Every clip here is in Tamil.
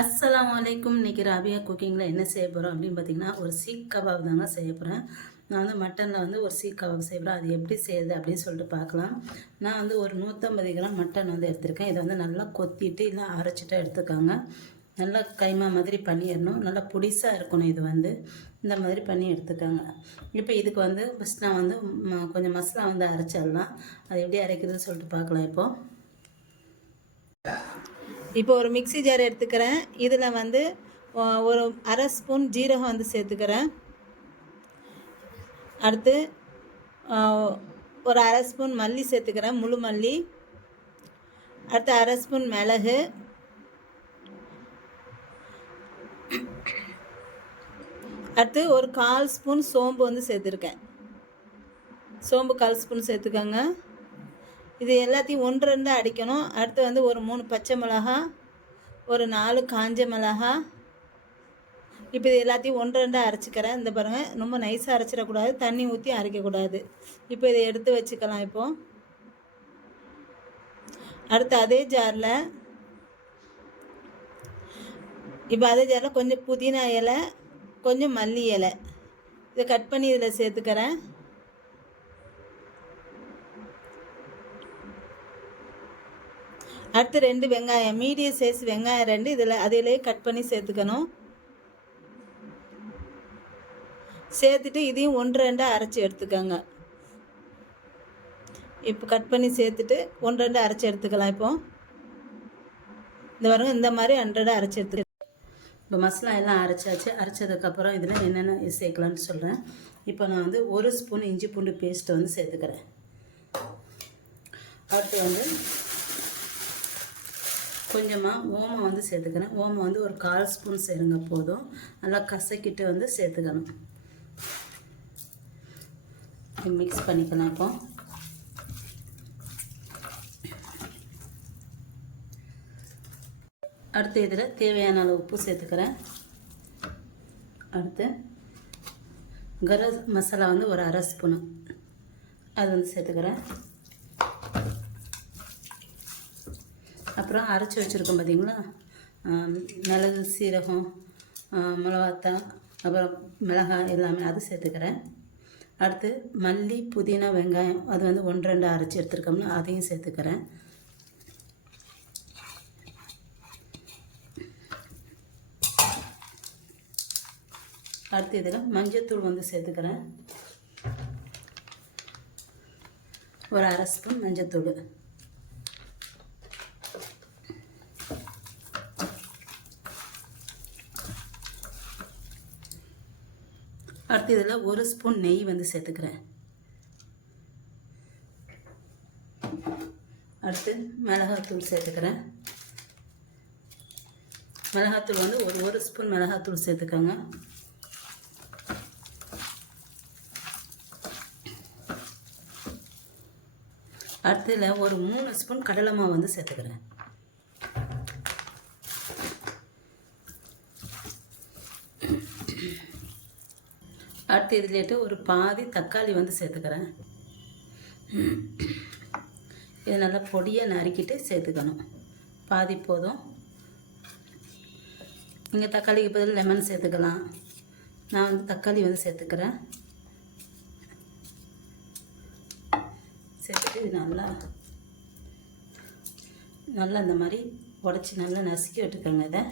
அஸ்ஸலாமு அலைக்கும். இன்றைக்கி ராபியா குக்கிங்கில் என்ன செய்ய போகிறோம் அப்படின்னு பார்த்தீங்கன்னா, ஒரு சீக் கபாப் தாங்க செய்ய போகிறேன். நான் வந்து மட்டனில் வந்து ஒரு சீக் கபாப் செய்ய போகிறேன். அது எப்படி செய்யுது அப்படின்னு சொல்லிட்டு பார்க்கலாம். நான் வந்து ஒரு 150 கிராம் மட்டன் வந்து எடுத்திருக்கேன். இதை வந்து நல்லா கொத்திட்டு இல்லை அரைச்சிட்டு எடுத்துக்காங்க. நல்லா கைமா மாதிரி பண்ணிடணும். நல்லா பொடிசாக இருக்கணும். இது வந்து இந்த மாதிரி பண்ணி எடுத்துக்காங்க. இப்போ இதுக்கு வந்து ஃபஸ்ட் நான் வந்து கொஞ்சம் மசாலா வந்து அரைச்சிடலாம். அது எப்படி அரைக்கிறதுன்னு சொல்லிட்டு பார்க்கலாம். இப்போ ஒரு மிக்ஸி ஜார் எடுத்துக்கிறேன். இதில் வந்து ஒரு அரை ஸ்பூன் ஜீரகம் வந்து சேர்த்துக்கிறேன். அடுத்து ஒரு அரை ஸ்பூன் மல்லி சேர்த்துக்கிறேன், முழு மல்லி. அடுத்து அரை ஸ்பூன் மிளகு. அடுத்து ஒரு 1/4 ஸ்பூன் சோம்பு வந்து சேர்த்துருக்கேன். சோம்பு 1/4 ஸ்பூன் சேர்த்துக்கோங்க. இது எல்லாத்தையும் 1-2 அடிக்கணும். அடுத்து வந்து ஒரு 3 பச்சை மிளகா, ஒரு 4 காஞ்ச மிளகா. இப்போ இது எல்லாத்தையும் 1-2 அரைச்சிக்கிறேன். இந்த பாருங்கள், ரொம்ப நைஸாக அரைச்சிடக்கூடாது, தண்ணி ஊற்றி அரைக்கக்கூடாது. இப்போ இதை எடுத்து வச்சுக்கலாம். அடுத்து அதே ஜாரில் கொஞ்சம் புதினா இலை, கொஞ்சம் மல்லி இலை இதை கட் பண்ணி இதில் சேர்த்துக்கிறேன். அடுத்து 2 வெங்காயம், மீடியம் சைஸ் வெங்காயம் 2 அதிலே கட் பண்ணி சேர்த்துக்கணும். சேர்த்துட்டு இதையும் 1-2 அரைச்சி எடுத்துக்கோங்க. இப்போ கட் பண்ணி சேர்த்துட்டு 1-2 அரைச்சி எடுத்துக்கலாம். இந்த பாருங்க, இந்த மாதிரி 100 அரைச்சி எடுத்துக்க. இப்போ மசாலா எல்லாம் அரைச்சாச்சு. அரைச்சதுக்கப்புறம் இதில் என்னென்ன சேர்க்கலான்னு சொல்கிறேன். இப்போ நான் வந்து 1 ஸ்பூன் இஞ்சி பூண்டு பேஸ்ட்டை வந்து சேர்த்துக்கிறேன். அடுத்து வந்து கொஞ்சமாக ஓமம் வந்து சேர்த்துக்கிறேன். ஓமம் வந்து ஒரு 1/4 ஸ்பூன் சேருங்க போதும். நல்லா கசக்கிட்டு வந்து சேர்த்துக்கணும். மிக்ஸ் பண்ணிக்கலாம். அடுத்து இதில் தேவையான அளவு உப்பு சேர்த்துக்கிறேன். அடுத்து கரம் மசாலா வந்து ஒரு அரை ஸ்பூனு அது வந்து சேர்த்துக்கிறேன். அப்புறம் அரைச்சி வச்சுருக்கோம் பார்த்தீங்களா, மிளகு, சீரகம், மிளகாத்தூள், அப்புறம் மிளகாய் எல்லாமே அது சேர்த்துக்கிறேன். அடுத்து மல்லி, புதினா, வெங்காயம் அது வந்து 1-2 அரைச்சி எடுத்துருக்கோம்னா அதையும் சேர்த்துக்கிறேன். அடுத்து இதில் மஞ்சள்தூள் வந்து சேர்த்துக்கிறேன். ஒரு அரை ஸ்பூன் மஞ்சள்தூள். அடுத்து இதில் 1 ஸ்பூன் நெய் வந்து சேர்த்துக்கிறேன். அடுத்து மிளகாத்தூள் சேர்த்துக்கிறேன். மிளகாத்தூள் வந்து ஒரு ஸ்பூன் மிளகாத்தூள் சேர்த்துக்கோங்க. அடுத்து இதில் ஒரு 3 ஸ்பூன் கடலை மாவு வந்து சேர்த்துக்கிறேன். அடுத்து இதுலேட்டு ஒரு பாதி தக்காளி வந்து சேர்த்துக்கிறேன். இதை நல்லா பொடியாக நறுக்கிட்டு சேர்த்துக்கணும். பாதி போதும். நீங்கள் தக்காளிக்கு பதில் லெமன் சேர்த்துக்கலாம். நான் வந்து தக்காளி வந்து சேர்த்துக்கிறேன். சேர்த்துட்டு இது நல்லா இந்த மாதிரி உடச்சி நல்லா நசுக்கி விட்டுக்கோங்க. இதை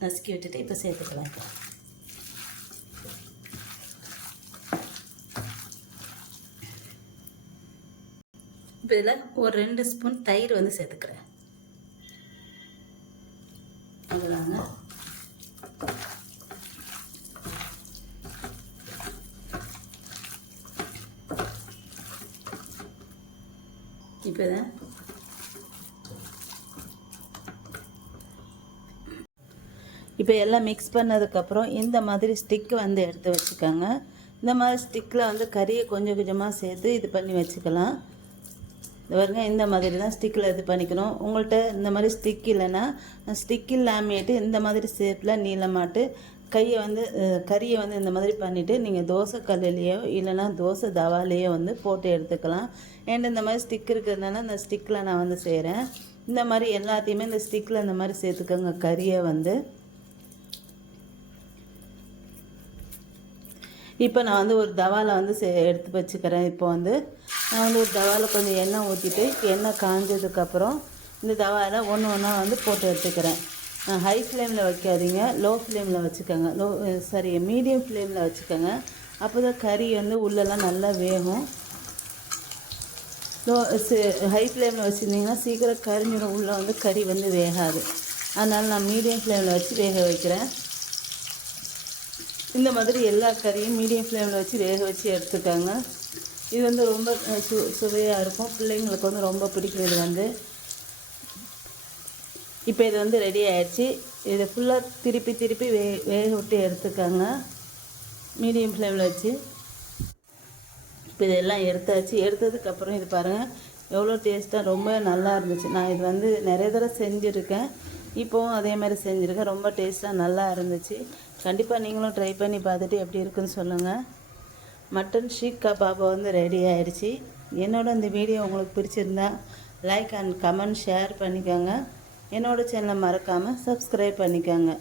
நசுக்கி விட்டுட்டு இப்போ சேர்த்துக்கலாம். இப்போ இதில் ஒரு 2 ஸ்பூன் தயிர் வந்து சேர்த்துக்கிறேன். அவ்வளோதாங்க. இப்போ இப்போ எல்லாம் மிக்ஸ் பண்ணதுக்கப்புறம் இந்த மாதிரி ஸ்டிக்கு வந்து எடுத்து வச்சுக்கோங்க. இந்த மாதிரி ஸ்டிக்கில் வந்து கறியை கொஞ்சம் கொஞ்சமாக சேர்த்து இது பண்ணி வச்சுக்கலாம். இது பாருங்க, இந்த மாதிரி தான் ஸ்டிக்கில் இது பண்ணிக்கணும். உங்கள்கிட்ட இந்த மாதிரி ஸ்டிக் இல்லைன்னா ஸ்டிக்கில் லேமினேட்டு இந்த மாதிரி ஷேப்பில் நீளமாட்டு கறியை வந்து இந்த மாதிரி பண்ணிவிட்டு நீங்கள் தோசை கல்லுலேயோ இல்லைன்னா தோசை தவாலேயோ வந்து போட்டு எடுத்துக்கலாம். ஏன்னா இந்த மாதிரி ஸ்டிக் இருக்கிறதுனால அந்த ஸ்டிக்கில் நான் வந்து செய்கிறேன். இந்த மாதிரி எல்லாத்தையுமே இந்த ஸ்டிக்கில் இந்த மாதிரி சேர்த்துக்கோங்க. கறியை வந்து இப்போ நான் வந்து ஒரு தவாவில் வந்து எடுத்து வச்சுக்கிறேன். இப்போ வந்து நான் வந்து ஒரு தவாவில் கொஞ்சம் எண்ணெய் ஊற்றிட்டு எண்ணெய் காஞ்சதுக்கப்புறம் இந்த தவாவில் ஒன்று ஒன்றா வந்து போட்டு எடுத்துக்கிறேன். ஹை ஃப்ளேமில் வைக்காதீங்க, லோ ஃப்ளேமில் வச்சுக்கோங்க. மீடியம் ஃப்ளேமில் வச்சுக்கோங்க. அப்போ தான் கறி வந்து உள்ளெல்லாம் நல்லா வேகும். ஹை ஃப்ளேமில் வச்சுருந்தீங்கன்னா சீக்கிரம் கறிஞ்சிடும், உள்ளே வந்து கறி வந்து வேகாது. அதனால் நான் மீடியம் ஃப்ளேமில் வச்சு வேக வைக்கிறேன். இந்த மாதிரி எல்லா கறியும் மீடியம் ஃப்ளேமில் வச்சு வேக வச்சு எடுத்துக்கோங்க. இது வந்து ரொம்ப சுவையாக இருக்கும், பிள்ளைங்களுக்கு வந்து ரொம்ப பிடிக்கும். இது வந்து இப்போ இது வந்து ரெடி ஆகிடுச்சு. இதை ஃபுல்லாக திருப்பி வேக விட்டு எடுத்துக்கோங்க மீடியம் ஃப்ளேமில் வச்சு. இப்போ இதெல்லாம் எடுத்தாச்சு. எடுத்ததுக்கப்புறம் இது பாருங்கள் எவ்வளோ டேஸ்ட்டாக ரொம்ப நல்லா இருந்துச்சு. நான் இது வந்து நிறைய தடவை செஞ்சுருக்கேன், இப்போவும் அதே மாதிரி செஞ்சுருக்கேன். ரொம்ப டேஸ்ட்டாக நல்லா இருந்துச்சு. கண்டிப்பாக நீங்களும் ட்ரை பண்ணி பார்த்துட்டு எப்படி இருக்குன்னு சொல்லுங்கள். மட்டன் ஷீக் கபாப் வந்து ரெடி ஆகிடுச்சு. என்னோட இந்த வீடியோ உங்களுக்கு பிடிச்சிருந்தா லைக் அண்ட் கமெண்ட் ஷேர் பண்ணிக்கோங்க. என்னோடய சேனலை மறக்காமல் சப்ஸ்கிரைப் பண்ணிக்கோங்க.